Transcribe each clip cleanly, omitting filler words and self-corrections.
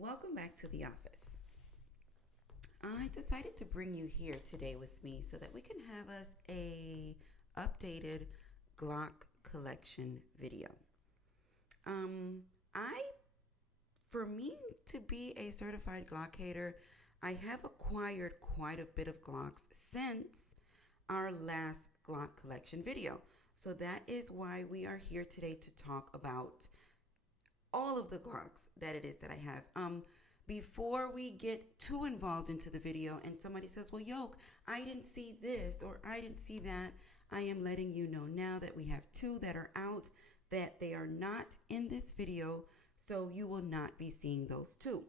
Welcome back to the office. I decided to bring you here today with me so that we can have us a updated Glock collection video. I for me to be a certified Glock hater, I have acquired quite a bit of Glocks since our last Glock collection video. So that is why we are here today to talk about all of the Glocks that it is that I have. Before we get too involved into the video and somebody says, well, Yoke, I didn't see this or I didn't see that, I am letting you know now that we have two that are out, that they are not in this video, so you will not be seeing those two.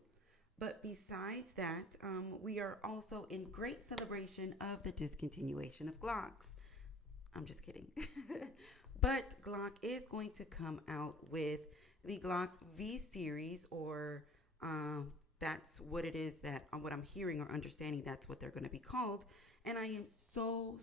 But besides that, we are also in great celebration of the discontinuation of Glocks. I'm just kidding. But Glock is going to come out with the Glock V series, or that's what it is, that what I'm hearing or understanding, that's what they're going to be called. And I am so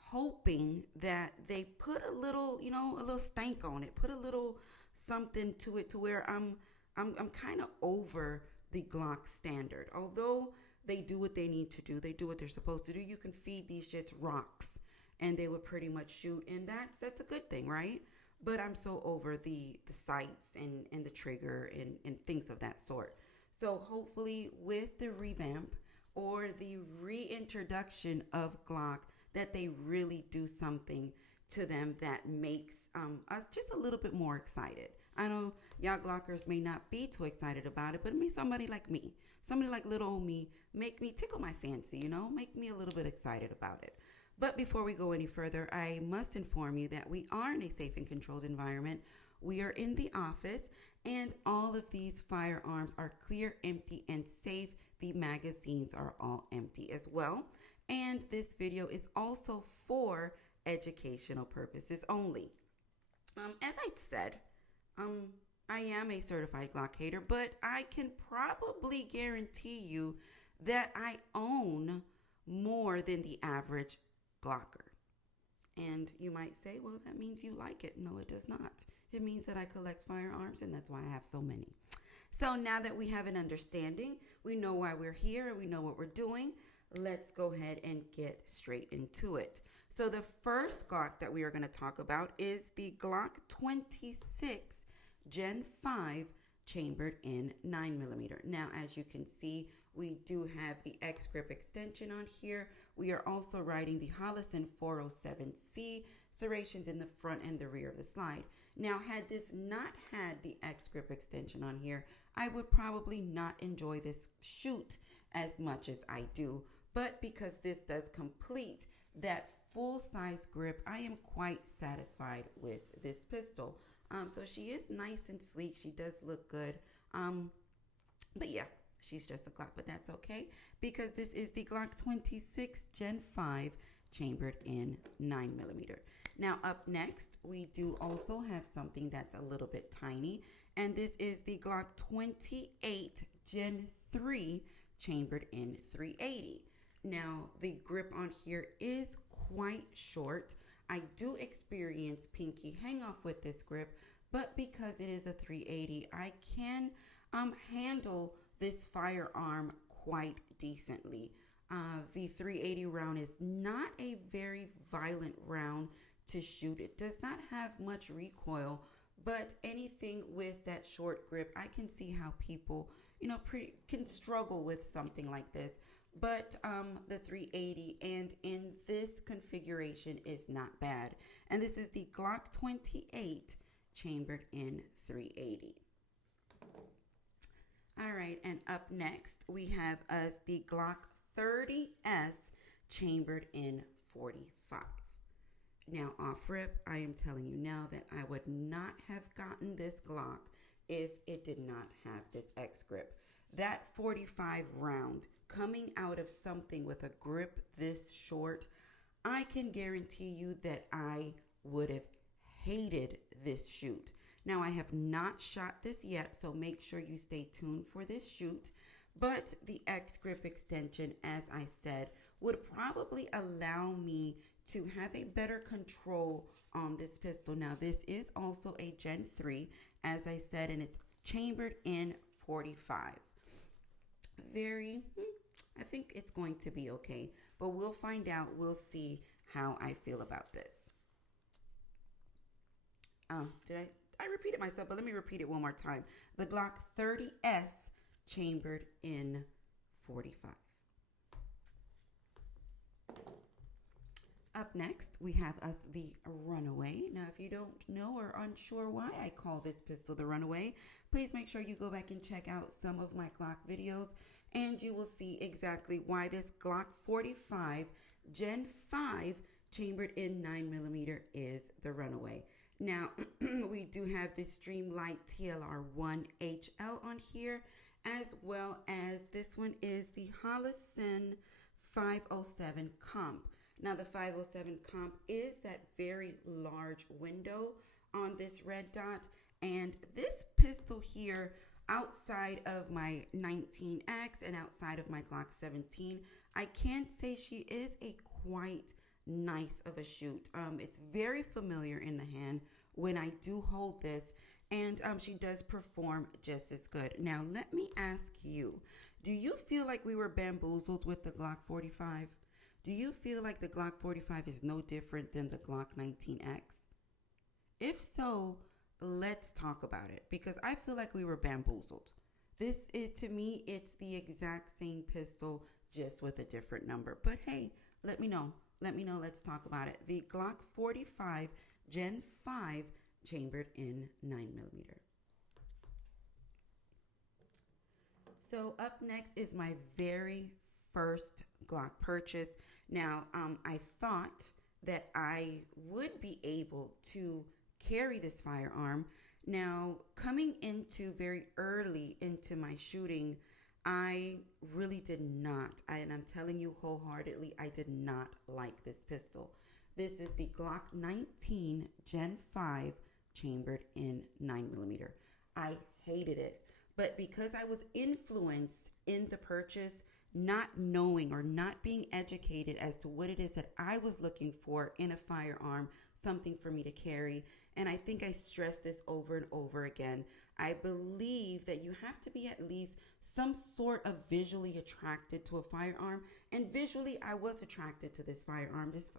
hoping that they put a little, a little stank on it, put a little something to it, to where I'm kind of over the Glock standard. Although they do what they need to do, they do what they're supposed to do. You can feed these shits rocks, and they would pretty much shoot, and that's a good thing, right? But I'm so over the sights and the trigger and things of that sort. So hopefully with the revamp or the reintroduction of Glock, that they really do something to them that makes us just a little bit more excited. I know y'all Glockers may not be too excited about it, but somebody like little old me, make me tickle my fancy, make me a little bit excited about it. But before we go any further, I must inform you that we are in a safe and controlled environment. We are in the office, and all of these firearms are clear, empty, and safe. The magazines are all empty as well. And this video is also for educational purposes only. As I said, I am a certified Glock hater, but I can probably guarantee you that I own more than the average Glocker. And you might say, well, that means you like it. No, it does not. It means that I collect firearms, and that's why I have so many. So now that we have an understanding, we know why we're here, we know what we're doing, let's go ahead and get straight into it. So the first Glock that we are going to talk about is the Glock 26 Gen 5 chambered in 9mm. Now, as you can see, we do have the X grip extension on here. We are also riding the Hollison 407C serrations in the front and the rear of the slide. Now, had this not had the X grip extension on here, I would probably not enjoy this shoot as much as I do. But because this does complete that full-size grip, I am quite satisfied with this pistol. So she is nice and sleek. She does look good. But yeah, she's just a Glock, but that's okay because this is the Glock 26 Gen 5 chambered in 9mm. Now up next, we do also have something that's a little bit tiny, and this is the Glock 28 Gen 3 chambered in 380. Now the grip on here is quite short. I do experience pinky hang off with this grip, but because it is a 380, I can handle this firearm quite decently. The 380 round is not a very violent round to shoot. It does not have much recoil, but anything with that short grip, I can see how people, can struggle with something like this. But the 380 and in this configuration is not bad. And this is the Glock 28 chambered in 380. All right, and up next we have us the Glock 30S chambered in 45. Now off rip, I am telling you now that I would not have gotten this Glock if it did not have this X grip. That 45 round coming out of something with a grip this short, I can guarantee you that I would have hated this shoot. Now, I have not shot this yet, so make sure you stay tuned for this shoot. But the X grip extension, as I said, would probably allow me to have a better control on this pistol. Now, this is also a Gen 3, as I said, and it's chambered in 45. I think it's going to be okay, but we'll find out. We'll see how I feel about this. I repeated myself, but let me repeat it one more time. The Glock 30S chambered in 45. Up next, we have us the Runaway. Now, if you don't know or unsure why I call this pistol the Runaway, please make sure you go back and check out some of my Glock videos, and you will see exactly why this Glock 45 Gen 5 chambered in 9mm is the Runaway. Now, we do have the Streamlight TLR1 HL on here, as well as this one is the Holosun 507 Comp. Now, the 507 Comp is that very large window on this red dot, and this pistol here, outside of my 19X and outside of my Glock 17, I can say she is a quite nice of a shoot. It's very familiar in the hand when I do hold this, and she does perform just as good. Now, let me ask you, do you feel like we were bamboozled with the Glock 45? Do you feel like the Glock 45 is no different than the Glock 19X? If so, let's talk about it, because I feel like we were bamboozled. To me, it's the exact same pistol, just with a different number. But hey, let me know. Let's talk about it. The Glock 45 Gen 5 chambered in 9mm. So up next is my very first Glock purchase. Now, I thought that I would be able to carry this firearm. Now, coming into very early into my shooting, I really did not, and I'm telling you wholeheartedly, I did not like this pistol. This is the Glock 19 Gen 5 chambered in 9mm. I hated it, but because I was influenced in the purchase, not knowing or not being educated as to what it is that I was looking for in a firearm, something for me to carry, and I think I stressed this over and over again, I believe that you have to be at least some sort of visually attracted to a firearm. And visually, I was attracted to this firearm. This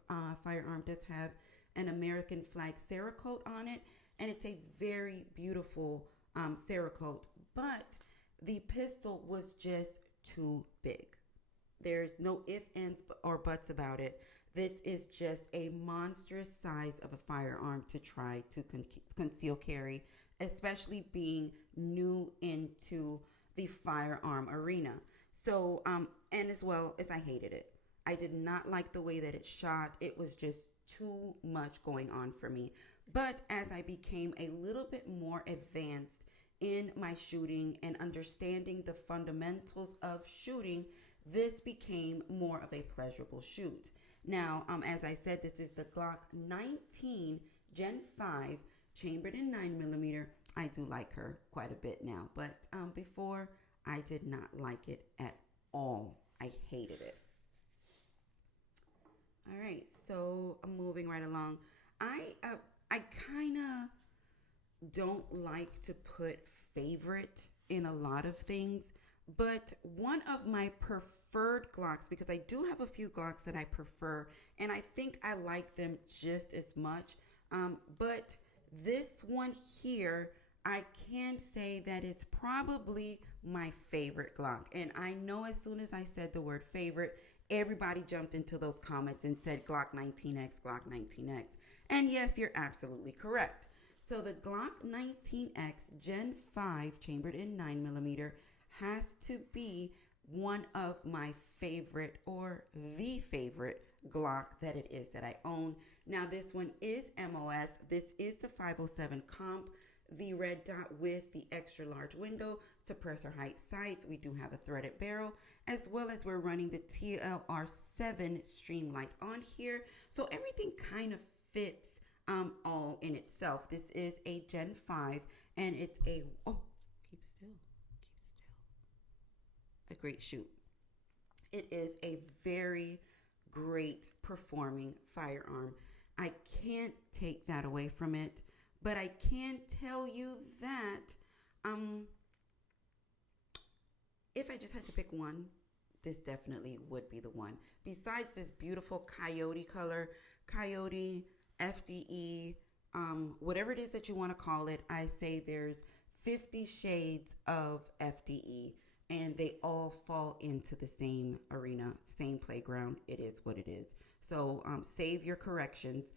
firearm does have an American flag Cerakote on it, and it's a very beautiful Cerakote. But the pistol was just too big. There's no ifs, ands, or buts about it. This is just a monstrous size of a firearm to try to conceal carry, especially being new into the firearm arena. So, and as well as I hated it. I did not like the way that it shot. It was just too much going on for me. But as I became a little bit more advanced in my shooting and understanding the fundamentals of shooting, this became more of a pleasurable shoot. Now, as I said, this is the Glock 19 Gen 5 chambered in 9mm. I do like her quite a bit now, but before I did not like it at all. I hated it. All right, so I'm moving right along. I kind of don't like to put favorite in a lot of things, but one of my preferred Glocks, because I do have a few Glocks that I prefer, and I think I like them just as much, but this one here, I can say that it's probably my favorite Glock. And I know as soon as I said the word favorite, everybody jumped into those comments and said Glock 19X, Glock 19X. And yes, you're absolutely correct. So the Glock 19X Gen 5 chambered in 9mm has to be one of my favorite, or the favorite Glock that it is that I own. Now this one is MOS. This is the 507 Comp, the red dot with the extra large window, suppressor height sights. We do have a threaded barrel, as well as we're running the TLR7 Streamlight on here. So everything kind of fits all in itself. This is a Gen 5, and it's a, keep still, a great shoot. It is a very great performing firearm. I can't take that away from it, but I can tell you that Um, if I just had to pick one, this definitely would be the one. Besides this beautiful coyote color, coyote, FDE, whatever it is that you want to call it, I say there's 50 shades of FDE, and they all fall into the same arena, same playground. It is what it is. So save your corrections.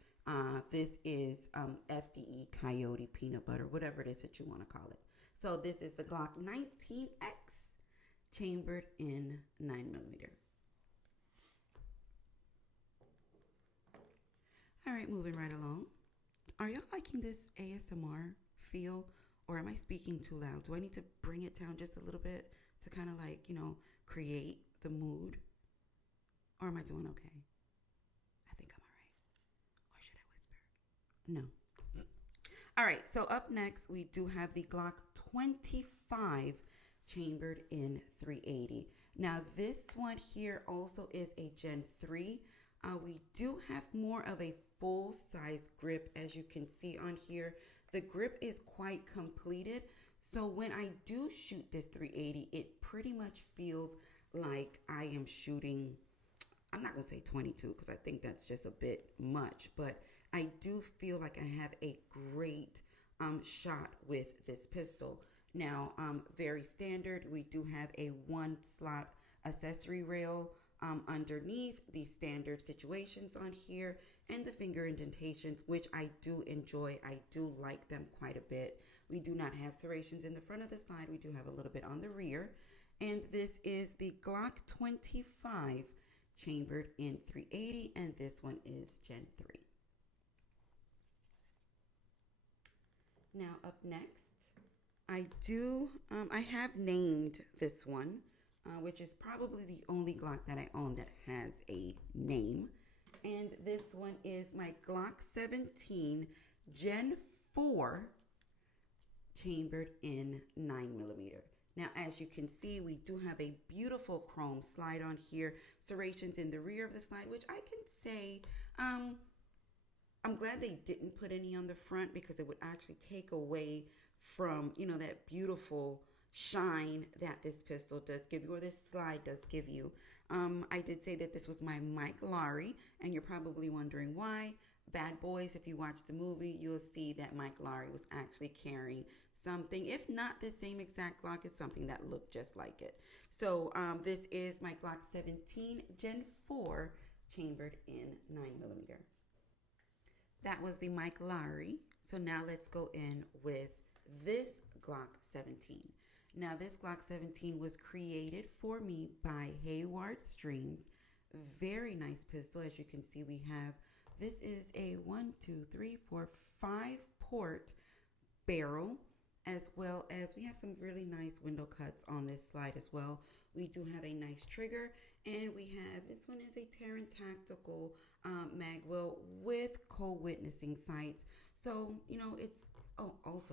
This is FDE Coyote Peanut Butter, whatever it is that you want to call it. So this is the Glock 19X chambered in 9mm. All right, moving right along. Are y'all liking this ASMR feel, or am I speaking too loud? Do I need to bring it down just a little bit to kind of like, create the mood? Or am I doing okay? I think I'm all right. Or should I whisper? No. All right, so up next, we do have the Glock 25 chambered in 380. Now, this one here also is a Gen 3. We do have more of a full-size grip, as you can see on here. The grip is quite completed. So when I do shoot this 380, it pretty much feels like I am shooting, I'm not going to say 22 because I think that's just a bit much, but I do feel like I have a great shot with this pistol. Now, very standard, we do have a 1-slot accessory rail underneath, the standard situations on here, and the finger indentations, which I do enjoy. I do like them quite a bit. We do not have serrations in the front of the slide. We do have a little bit on the rear. And this is the Glock 25 chambered in 380, and this one is Gen 3. Now up next, I have named this one, which is probably the only Glock that I own that has a name. And this one is my Glock 17 Gen 4 chambered in 9mm. Now, as you can see, we do have a beautiful chrome slide on here, serrations in the rear of the slide, which I can say, I'm glad they didn't put any on the front because it would actually take away from, that beautiful shine that this pistol does give you, or this slide does give you. I did say that this was my Mike Lowry, and you're probably wondering why. Bad Boys, if you watch the movie, you'll see that Mike Lowry was actually carrying something, if not the same exact Glock, as something that looked just like it. So this is my Glock 17 Gen 4 chambered in 9mm. That was the Mike Lowry. So now let's go in with this Glock 17. Now this Glock 17 was created for me by Hayward Streams. Very nice pistol. As you can see, we have, this is a 5-port barrel, as well as we have some really nice window cuts on this slide as well. We do have a nice trigger, and we have, this one is a Terran Tactical magwell with co-witnessing sights. So, it's,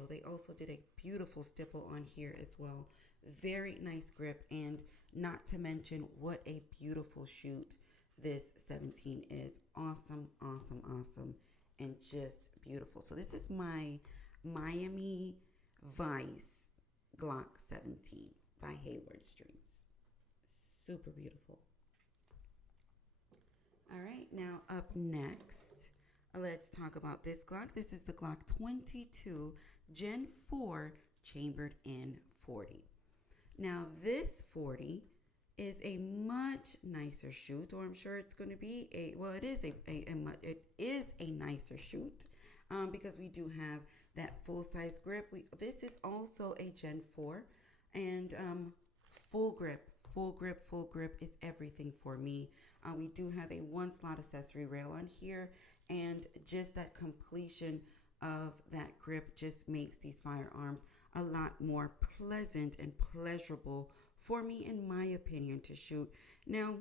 they also did a beautiful stipple on here as well. Very nice grip, and not to mention what a beautiful shoot this 17 is. Awesome, awesome, awesome, and just beautiful. So this is my Miami Vice Glock 17 by Hayward Streams. Super beautiful. All right, now up next, let's talk about this Glock. This is the Glock 22 Gen 4 chambered in 40. Now this 40 is a much nicer shoot, or I'm sure it's going to be it is a nicer shoot because we do have that full-size grip. This is also a Gen 4, and full grip is everything for me. We do have a 1-slot accessory rail on here, and just that completion of that grip just makes these firearms a lot more pleasant and pleasurable for me, in my opinion, to shoot. Now,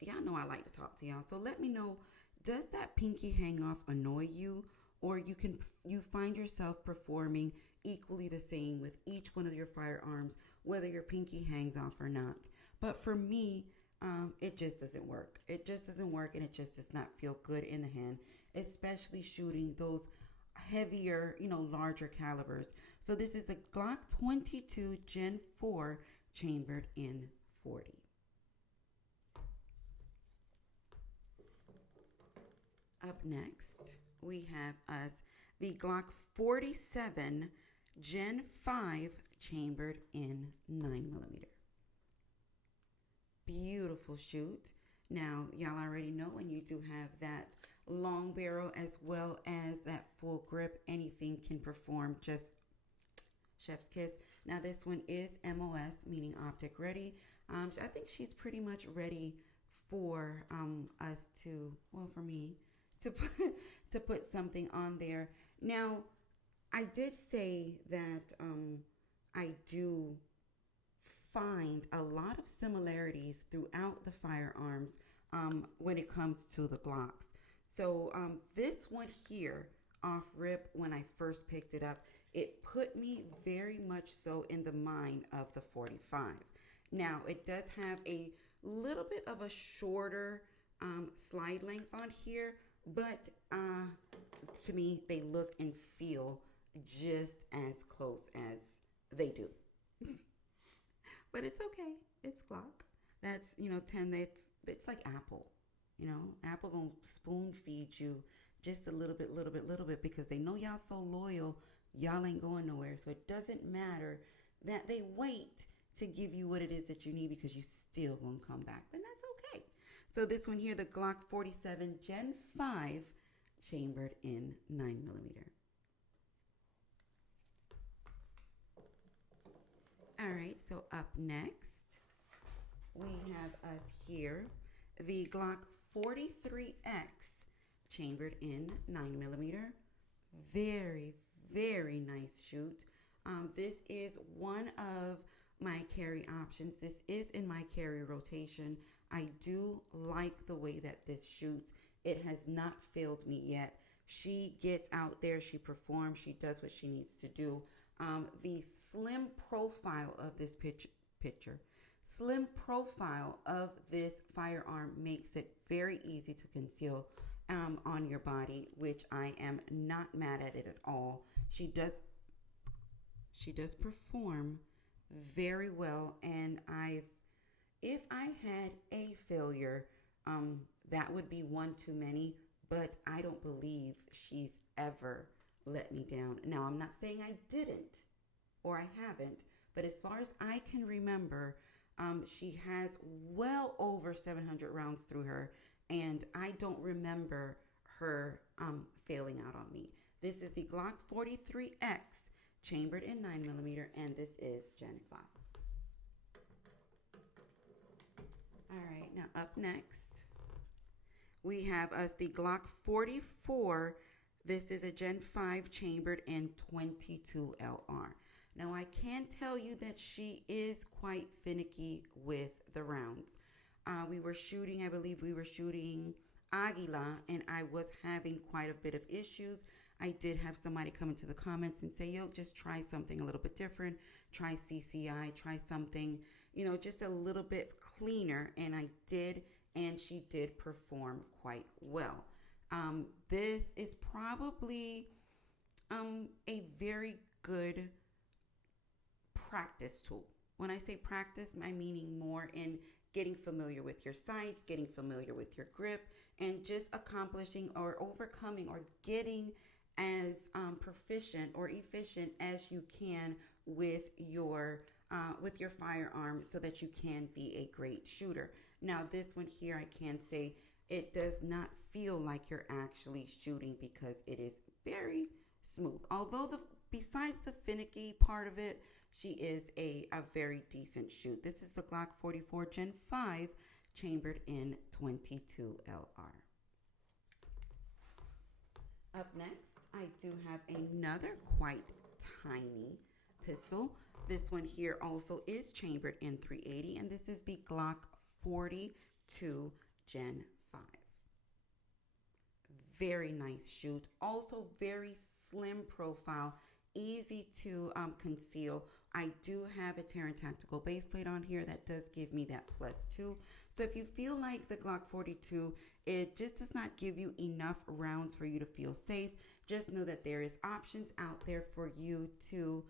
y'all know I like to talk to y'all, so let me know, does that pinky hang off annoy you, or you find yourself performing equally the same with each one of your firearms, whether your pinky hangs off or not? But for me, it just doesn't work. It just doesn't work, and it just does not feel good in the hand, especially shooting those heavier, larger calibers. So this is the Glock 22 Gen 4 chambered in 40. Up next, we have us the Glock 47 Gen 5 chambered in 9mm. Beautiful shoot. Now, y'all already know when you do have that long barrel as well as that full grip, anything can perform, just chef's kiss. Now, this one is MOS, meaning optic ready. I think she's pretty much ready for us to, well, for me to put something on there. Now, I did say that I do find a lot of similarities throughout the firearms when it comes to the Glocks. So this one here off rip, when I first picked it up, it put me very much so in the mind of the 45. Now, it does have a little bit of a shorter slide length on here, but to me, they look and feel just as close as they do. But it's okay. It's Glock. That's, 10, it's like Apple. Apple gonna spoon feed you just a little bit because they know y'all so loyal, y'all ain't going nowhere. So it doesn't matter that they wait to give you what it is that you need because you still gonna come back. But that's okay. So this one here, the Glock 47 Gen 5 chambered in 9mm. All right, so up next, we have us here, the Glock 43X chambered in 9mm. Very, very nice shoot. This is one of my carry options. This is in my carry rotation. I do like the way that this shoots. It has not failed me yet. She gets out there, she performs, she does what she needs to do. The slim profile of this slim profile of this firearm makes it very easy to conceal on your body, which I am not mad at it at all. She does perform very well, and if I had a failure, that would be one too many, but I don't believe she's ever let me down. Now, I'm not saying I didn't or I haven't, but as far as I can remember, she has well over 700 rounds through her, and I don't remember her failing out on me. This is the Glock 43X chambered in 9mm, and this is Gen 5. All right, now up next, we have us the Glock 44. This is a Gen 5 chambered in 22 LR. Now, I can tell you that she is quite finicky with the rounds. We were shooting, I believe we were shooting Aguila, and I was having quite a bit of issues. I did have somebody come into the comments and say, yo, just try something a little bit different. Try CCI, try something, just a little bit cleaner. And I did, and she did perform quite well. This is probably a very good practice tool. When I say practice, I'm meaning more in getting familiar with your sights, getting familiar with your grip, and just accomplishing or overcoming or getting as proficient or efficient as you can with your firearm so that you can be a great shooter. Now, this one here, I can say it does not feel like you're actually shooting because it is very smooth. Although besides the finicky part of it, she is a very decent shoot. This is the Glock 44 Gen 5 chambered in 22 LR. Up next, I do have another quite tiny pistol. This one here also is chambered in 380, and this is the Glock 42 Gen 5. Very nice shoot. Also very slim profile, easy to conceal. I do have a Terran Tactical base plate on here that does give me that +2. So if you feel like the Glock 42, it just does not give you enough rounds for you to feel safe, just know that there is options out there for you to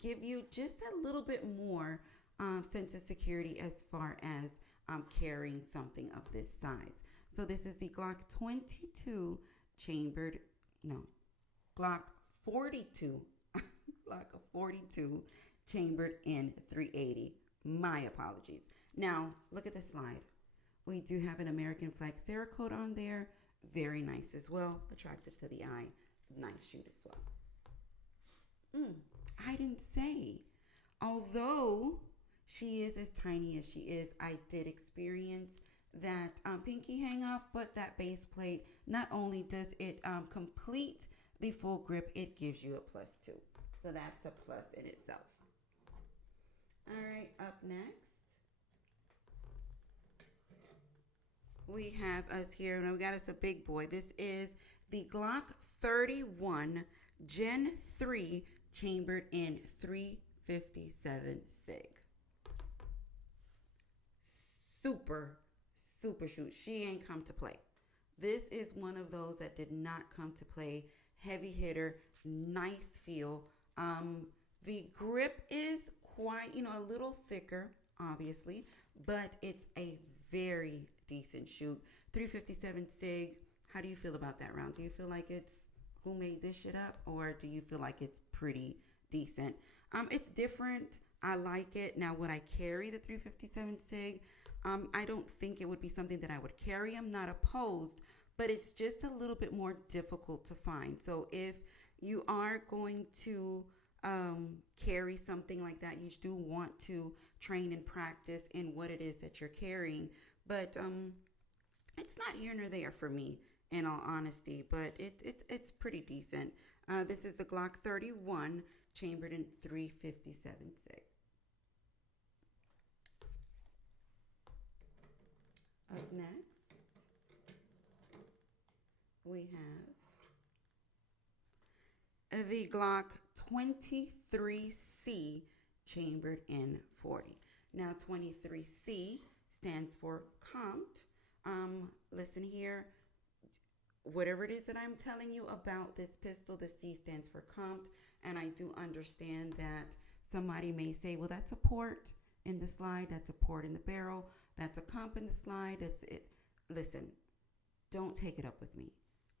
give you just a little bit more sense of security as far as carrying something of this size. So this is the Glock 22 chambered, no, Glock 42, Glock 42 chambered in 380. My apologies. Now, look at the slide. We do have an American flag Cerakote on there. Very nice as well. Attractive to the eye. Nice shoot as well. I didn't say. Although she is as tiny as she is, I did experience that pinky hang off, but that base plate, not only does it complete the full grip, it gives you a plus too. So that's a plus in itself. All right, up next, we have us here, and we got us a big boy. This is the Glock 31 Gen 3 chambered in 357 SIG. Super shoot. She ain't come to play. This is one of those that did not come to play. Heavy hitter, nice feel. The grip is quite, a little thicker, obviously, but it's a very decent shoot. 357 SIG. How do you feel about that round? Do you feel like it's who made this shit up, or do you feel like it's pretty decent? It's different. I like it. Now, would I carry the 357 SIG? I don't think it would be something that I would carry. I'm not opposed, but it's just a little bit more difficult to find. So if you are going to carry something like that, you do want to train and practice in what it is that you're carrying. But it's not here nor there for me, in all honesty, but it's pretty decent. This is the Glock 31 chambered in 357 SIG. Up next, we have the Glock 23C chambered in 40. Now, 23C stands for comped. Listen here, whatever it is that I'm telling you about this pistol, the C stands for comped, and I do understand that somebody may say, well, that's a port in the slide, that's a port in the barrel, that's a comp in the slide, that's it. Listen, don't take it up with me.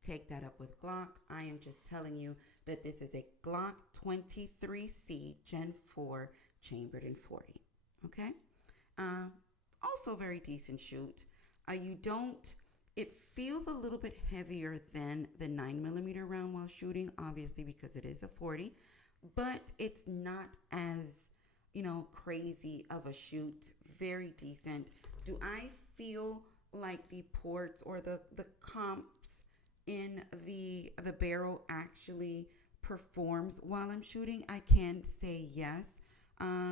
Take that up with Glock. I am just telling you that this is a Glock 23C Gen 4 chambered in 40. Okay? Also very decent shoot. It feels a little bit heavier than the 9mm round while shooting, obviously because it is a 40, but it's not as, crazy of a shoot. Very decent. Do I feel like the ports or the comps in the barrel actually performs while I'm shooting? I can say yes,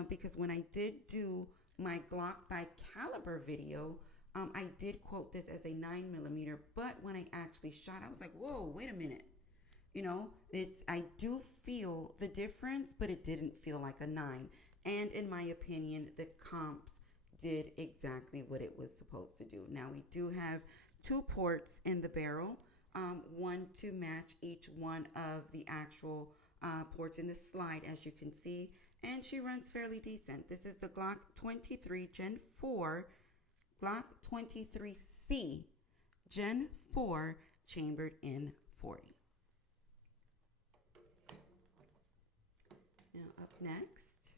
because when I did do my Glock by caliber video, I did quote this as a 9mm, but when I actually shot, I was like, whoa, wait a minute. I do feel the difference, but it didn't feel like a 9. And in my opinion, the comps did exactly what it was supposed to do. Now, we do have 2 ports in the barrel, one to match each one of the actual ports in the slide, as you can see, and she runs fairly decent. This is the Glock 23 Gen 4, Glock 23C Gen 4 chambered in 40. Now, up next,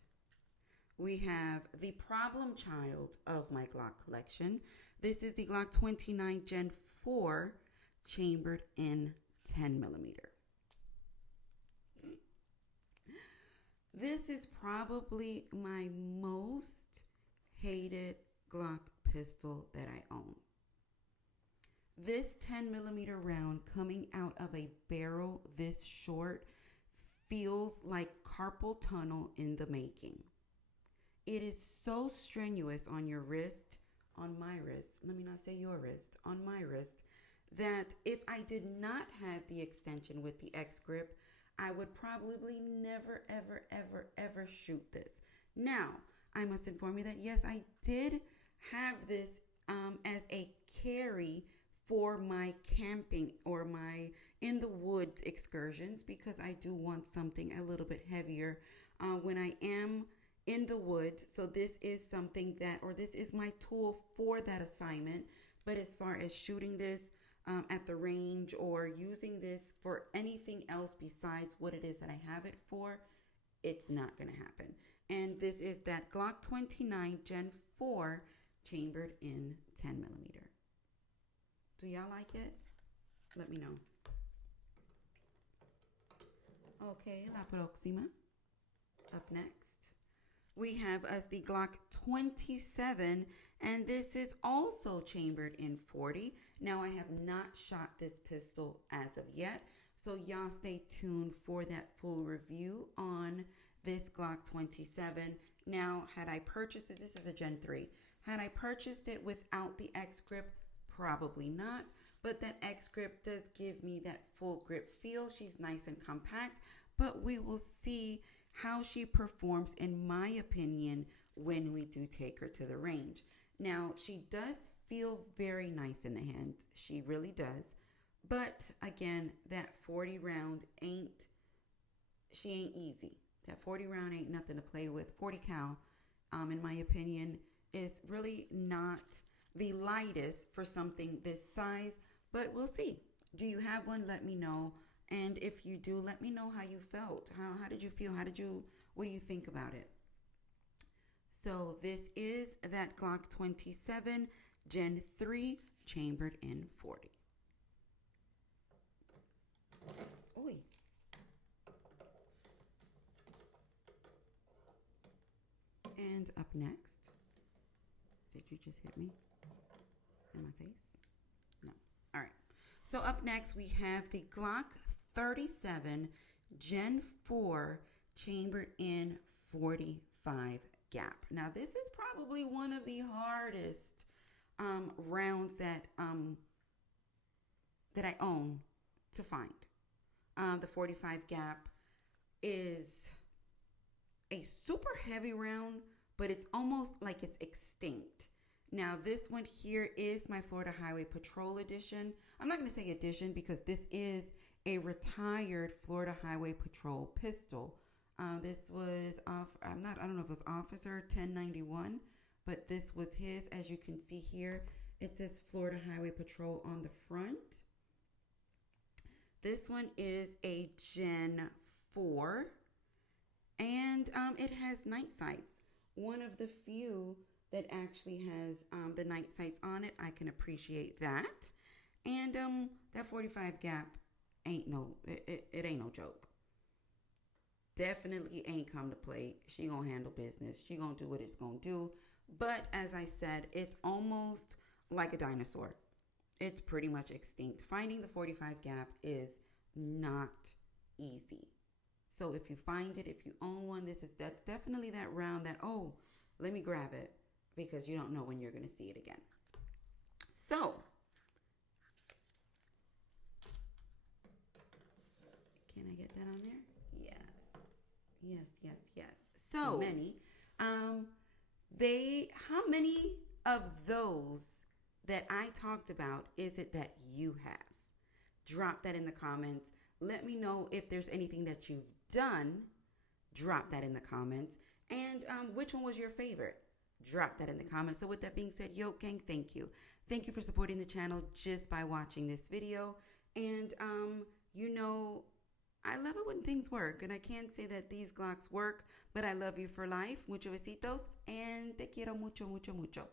we have the problem child of my Glock collection. This is the Glock 29 Gen 4 chambered in 10mm. This is probably my most hated Glock pistol that I own. This 10mm round coming out of a barrel this short feels like carpal tunnel in the making. It is so strenuous on your wrist, on my wrist, let me not say your wrist, on my wrist, that if I did not have the extension with the X grip, I would probably never, ever, ever, ever shoot this. Now, I must inform you that yes, I did have this as a carry for my camping or my in the woods excursions, because I do want something a little bit heavier when I am in the woods. So this is something that, or this is my tool for that assignment. But as far as shooting this at the range or using this for anything else besides what it is that I have it for, it's not going to happen. And this is that Glock 29 Gen 4 chambered in 10 millimeter. Do y'all like it? Let me know. Okay, la próxima. Up next, we have us the Glock 27, and this is also chambered in 40. Now, I have not shot this pistol as of yet, so y'all stay tuned for that full review on this Glock 27. Now, had I purchased it, this is a Gen 3. Had I purchased it without the X grip, probably not. But that X grip does give me that full grip feel. She's nice and compact, but we will see how she performs, in my opinion, when we do take her to the range. Now, she does feel very nice in the hand. She really does. But again, that 40 round she ain't easy. That 40 round ain't nothing to play with. 40 cal, in my opinion, is really not the lightest for something this size, but we'll see. Do you have one? Let me know. And if you do, let me know how you felt. How did you feel? What do you think about it? So this is that Glock 27 Gen 3 chambered in 40. Oi. And up next, did you just hit me in my face? No. All right. So up next, we have the Glock 37 Gen 4 chambered in 45 gap. Now, this is probably one of the hardest rounds that I own to find. The 45 gap is a super heavy round, but it's almost like it's extinct. Now, this one here is my Florida Highway Patrol edition. I'm not going to say edition because this is a retired Florida Highway Patrol pistol. This was I don't know if it was Officer 1091, but this was his. As you can see here, it says Florida Highway Patrol on the front. This one is a Gen 4, and it has night sights. One of the few that actually has the night sights on it. I can appreciate that. And that 45 gap ain't it ain't no joke. Definitely ain't come to play. She gonna handle business. She gonna do what it's gonna do. But as I said, it's almost like a dinosaur. It's pretty much extinct. Finding the 45 gap is not easy. So if you find it, if you own one, that's definitely that round that, oh, let me grab it, because you don't know when you're going to see it again. So, can I get that on there? Yes. So many. How many of those that I talked about is it that you have? Drop that in the comments. Let me know if there's anything that you've done. Drop that in the comments. And which one was your favorite? Drop that in the comments. So with that being said, Yoke Gang, thank you. Thank you for supporting the channel just by watching this video. And, I love it when things work. And I can't say that these Glocks work, but I love you for life. Mucho besitos. And te quiero mucho, mucho, mucho.